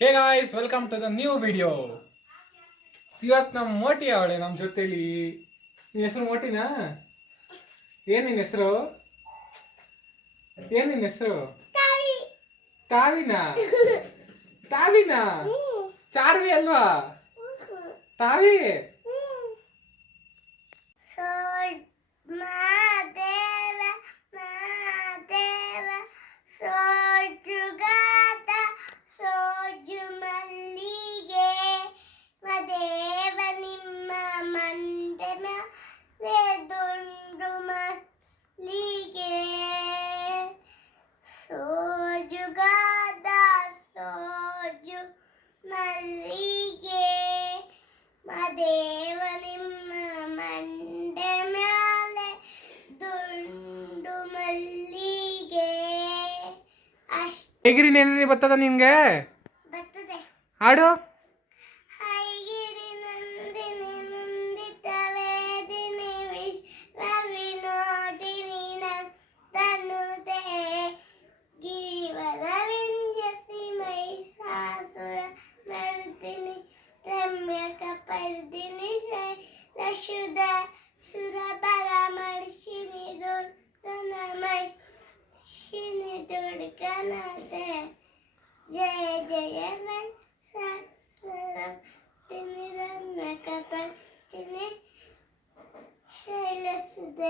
Hey guys, welcome to the new video. ಇವತ್ತು ನಮ್ಮ ಮೋಟಿ ಅವಳೆ ನಮ್ಮ ಜೊತೆಲಿ. ನಿನ್ನ ಹೆಸರು ಮೋಟಿನಾ? ಏನು ನಿನ್ನ ಹೆಸರು? ಏನು ನಿನ್ನ ಹೆಸರು? ತಾವಿನಾ? ತಾವಿನಾ? ಚಾರ್ವಿ ಅಲ್ವಾ? ತಾವಿ. ದೇವ ನಿಮ್ಮ ಮಂಡೆ ಮ್ಯಾಲೆ ದುಂಡು ಮಲ್ಲಿಗೆ ಹೇಗಿರಿ ನೆನೆ ಬರ್ತದ ನಿನ್ಗೆ? ಬರ್ತದೆ. ಹಾಡು. ಹೈಗಿರಿ ನಂದಿನಿ ನಂದಿತ ವೇದಿನಿ ವಿಶ್ವ ವಿನೋದಿನಿ ನಂದನುತೆ ಗಿರಿವರ ವಿಂಜಸಿ ಮೈಸಾಸುರ ಮರ್ದಿನಿ ರಮ್ಯಕ ಪರ್ದಿನಿ ಶೈಲಶುಧ ಸುರಬರ ಮರ್ಷಿನಿ ದುರ್ಗನಮೈ ಶಿನಿ ದುರ್ಗನತೆ ಜಯ ಜಯ ಮೈ ಸರಂ ತಿನಿ ರಮ್ಯಕ ಪರ್ದಿನಿ ಶೈಲಸುಧ.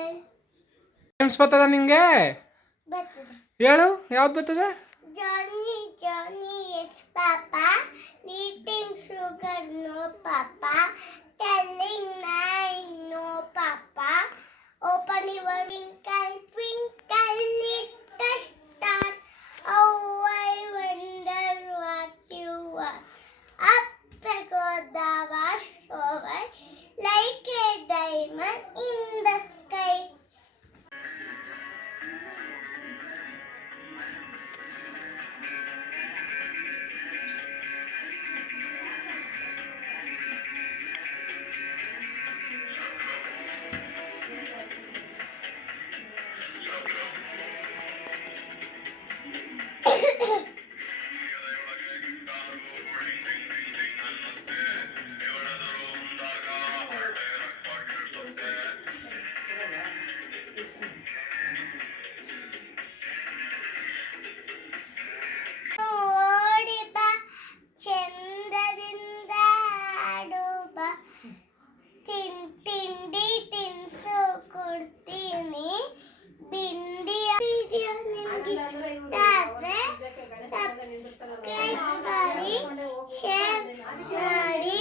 ಟೈಮ್ಸ್ ಬರ್ತದ ನಿನ್ಗೆ? ಬರ್ತದೆ. ಹೇಳು, ಯಾವ್ದು ಬರ್ತದೆ? Johnny, Johnny, yes, Papa. Eating sugar, no, Papa. Telling nine, no, Papa. Open your twinkle, twinkle, little star. Oh, I wonder what you are. Up goes the wash over like a diamond in the sky. ಓಡಿ ಬಾ ಚಂದದಿಂದ ಆಡು ಬಾ, ತಿಂಡಿ ತಿನ್ಸು ಕೊಡ್ತೀನಿ, video ನಿಮ್ಗೆ ಇಷ್ಟ ಆದ್ರೆ subscribe ಮಾಡಿ, ಶೇರ್ ಮಾಡಿ.